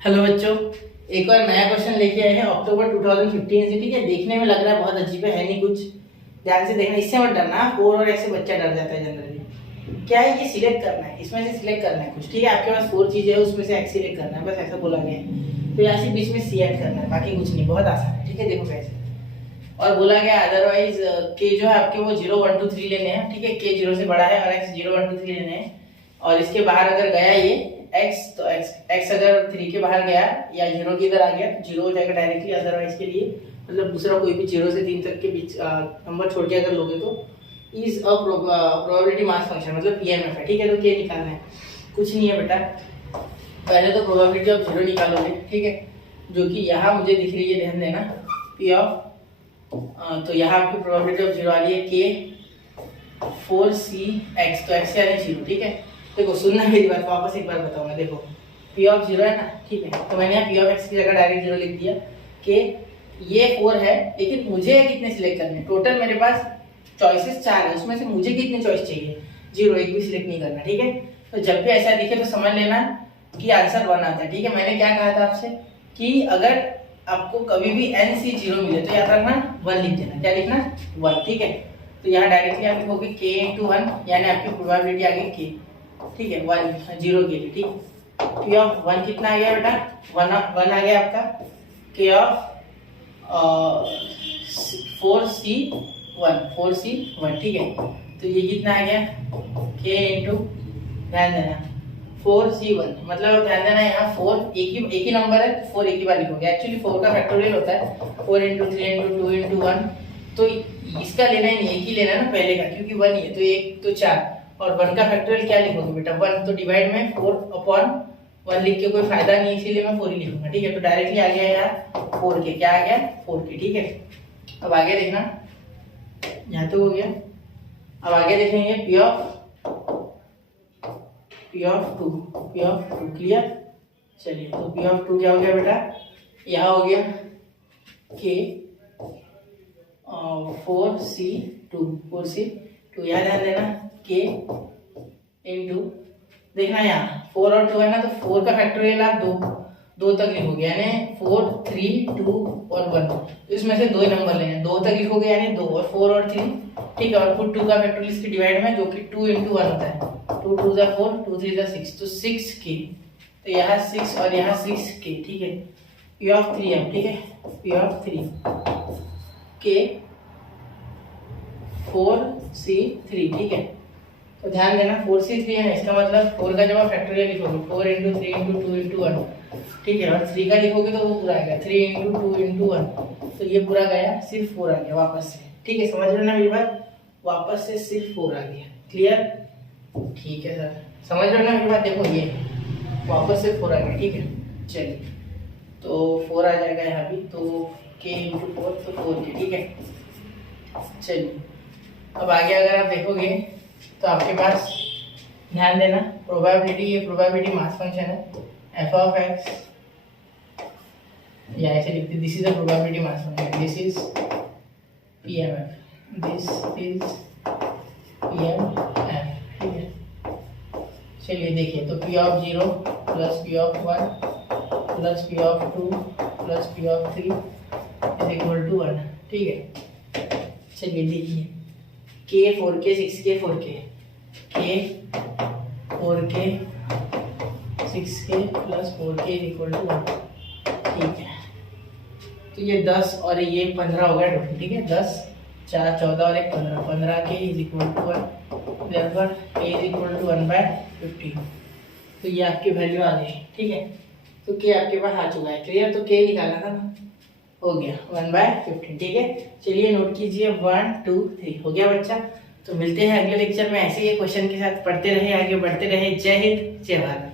Hello बच्चों, एक और नया क्वेश्चन लेके आए हैं अक्टूबर 2015 से। ठीक है, देखने में लग रहा है बहुत अजीब है नहीं कुछ। ध्यान से देखना, इससे मत डरना। 4 और ऐसे बच्चा डर जाता है जनरली। क्या है, ये सिलेक्ट करना है, इसमें से सिलेक्ट करना है कुछ। ठीक है, आपके पास 4 चीजें है, उसमें से एक्स सिलेक्ट करना है, बस ऐसा बोला गया है। तो यहाँ से बीच में सी ऐड करना है, बाकी कुछ नहीं, बहुत आसान है। ठीक है, देखो कैसे। और बोला गया अदरवाइज के जो है आपके वो 0 1 2 3 लेने हैं। ठीक है, के 0 से बड़ा है और एक्स 0 1 2 3 लेने हैं। और इसके बाहर अगर गया ये x, तो x अगर 3 के बाहर गया या 0 के इधर आ गया तो 0 हो जाएगा डायरेक्टली। अदरवाइज के लिए मतलब दूसरा कोई भी 0 से 3 तक के बीच नंबर छोड़ के अगर लोगे तो is a probability mass function, मतलब पीएमएफ है। ठीक है, तो क्या निकालना है, कुछ नहीं है बेटा। पहले तो प्रोबेबिलिटी ऑफ 0 निकालोगे। ठीक है, जो कि यहाँ मुझे दिख रही है, ध्यान देना, पी ऑफ तो यहाँ आपकी प्रोबेबिलिटी ऑफ 0 आ रही है के 4cx, तो x यानी 0। ठीक है, देखो सुनना मेरी बात, वापस एक बार बताऊंगा। देखो पी ऑफ 0 है ना, ठीक है, तो मैंने यहाँ पी ऑफ एक्स की जगह डायरेक्ट 0 लिख दिया कि ये 4 है, लेकिन मुझे कितने सिलेक्ट करने। टोटल मेरे पास चॉइसेस 4 है, उसमें से मुझे कितने चॉइस चाहिए, 0, एक भी सिलेक्ट नहीं करना। ठीक है, तो जब भी ऐसा दिखे तो समझ लेना कि आंसर 1 आता है। ठीक है, मैंने क्या कहा था आपसे कि अगर आपको कभी भी n से 0 मिले तो याद रखना 1 लिख देना। क्या लिखना, 1। ठीक है, तो यहाँ डायरेक्टली आप लिखोगे k × 1, यानी आपकी प्रोबेबिलिटी आ गई k। ठीक है, 1 0 के लिए। ठीक, p ऑफ 1 कितना आ गया बेटा, 1 आ गया आपका। k of 4c1। ठीक है, तो ये कितना आ गया, k इंटू, ध्यान देना 4c1, मतलब ध्यान देना यहाँ 4 एक ही नंबर है, 4 एक ही बार लिखोगे। एक्चुअली 4 का फैक्टोरियल होता है 4 × 3 × 2 × 1, तो इसका लेना ही नहीं, एक ही लेना ना पहले का, क्योंकि 1 ही है तो 1 तो 4। और 1 का फैक्टोरियल क्या लिखोगे बेटा, 1, तो डिवाइड में 4/1 लिख के कोई फायदा नहीं, इसीलिए मैं 4 ही लिखूंगा। ठीक है, तो डायरेक्टली आ गया यार 4 के, क्या आ गया 4 के। ठीक है, अब आगे देखना, यहाँ तो हो गया। अब आगे देखेंगे पी ऑफ 2 क्लियर। चलिए, तो पी ऑफ 2 क्या हो गया बेटा, यहाँ हो गया के 4c2 यहाँ ध्यान देना के इंटू, देखना यहाँ 4 और 2 है ना, तो 4 का फैक्टोरियल आप 2 तक लिखोगे, यानी 4 3 2 और 1, तो इसमें से 2 ही नंबर लेने, 2 तक लिखोगे यानी 2 और 4 और 3। ठीक है, और फिर 2 का फैक्टोरियल इसकी डिवाइड में, जो कि 2 × 1 होता है, 2 2 = 4 2 3 = 6, तो 6k, तो यहाँ 6 और यहाँ 6k। ठीक है, p ऑफ 3 है। ठीक है, p ऑफ 3 के 4c3। ठीक है, तो ध्यान देना 4c3 है ना, इसका मतलब 4 का जब आप फैक्टोरियल लिखोगे 4 × 3 × 2 × 1। ठीक है, और 3 का लिखोगे तो वो पूरा आ गया 3 × 2 × 1, तो ये पूरा गया, सिर्फ 4 आ गया वापस से। ठीक है, समझ रहे ना मेरी बात, वापस से सिर्फ 4 आ गया। क्लियर, ठीक है सर, समझ रहे ना मेरी बात। देखो ये वापस से 4 आ गया। ठीक है, चलिए, तो 4 आ जाएगा यहाँ भी, तो k × 4 तो 4k। ठीक है, चलिए, अब आगे अगर आप देखोगे तो आपके पास, ध्यान देना, प्रोबेबिलिटी, ये प्रोबेबिलिटी मास फंक्शन है f ऑफ x, या ऐसे लिखते, this is the probability mass function, this is PMF, this is PMF. ठीक है, चलिए देखिए, तो p of 0 plus p of 1 plus p of 2 plus p of 3 is equal to 1। ठीक है, चलिए देखिए, k 4k 6k 4k, k 4k 6k plus 4k is equal to 1। ठीक है, तो ये 10 और ये 15 हो गया टोटल। ठीक है, 10 4 14 और 1 15, 15k is equal to 1, therefore k is equal to 1/15। तो ये आपकी वैल्यू आ गई। ठीक है, तो k आपके पास आ चुका है। क्लियर, तो k निकालना था ना, हो गया 1/15। ठीक है, चलिए नोट कीजिए 1 2 3 हो गया बच्चा। तो मिलते हैं अगले लेक्चर में ऐसे ही क्वेश्चन के साथ, पढ़ते रहे, आगे बढ़ते रहे। जय हिंद, जय भारत।